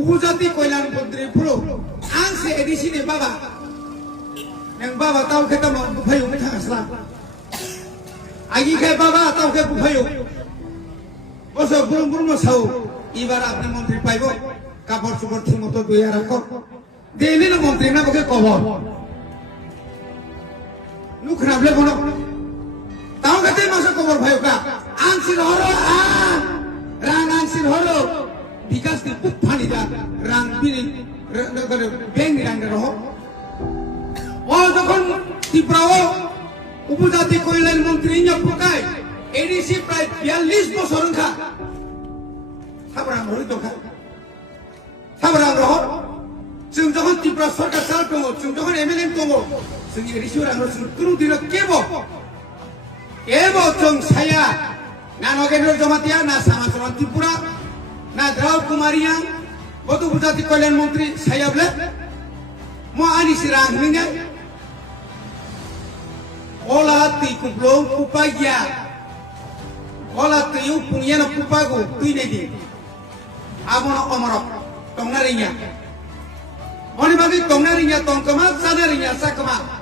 উপজাতি কল্যাণ মন্ত্রী পুরো আংসে এডিসিনি বাবা neng baba tau kita mau bufayu kita asla agi ke baba tau ke bufayu oso burung burung mau ibar apni menteri paibo kapor supor thimoto duya rakho deni no menteri na boke kobor nu khrable bono tau kate masa kobor bhayu ka ansir horo rang ansir horo bikas ni puphani da rang bini beng rang roho ও যখন ত্রিপুরাও উপজাতি কল্যাণ মন্ত্রী প্রকায় ADC প্রায় 42 বছর খা সাবরাং রহিত খা সাবরাং রহ जों যখন ত্রিপুরা সরকার চাল দङ जों যখন এমএলএ দङ जों एडिसि रां जों कुनु दिन केब जों साया ना नगेन्द्र जमातिया ना सामा समान ত্রিপুরা ना द्राव कुमारिया बत उपजाति कल्याण मन्त्री सायाब्ले म आनि सिरां हिङा ola ti kuplo kupagya ola ti upungya na kupago tuine di abono omorok tongnarinya oni bagi tongnarinya tongkama sanarinya sakama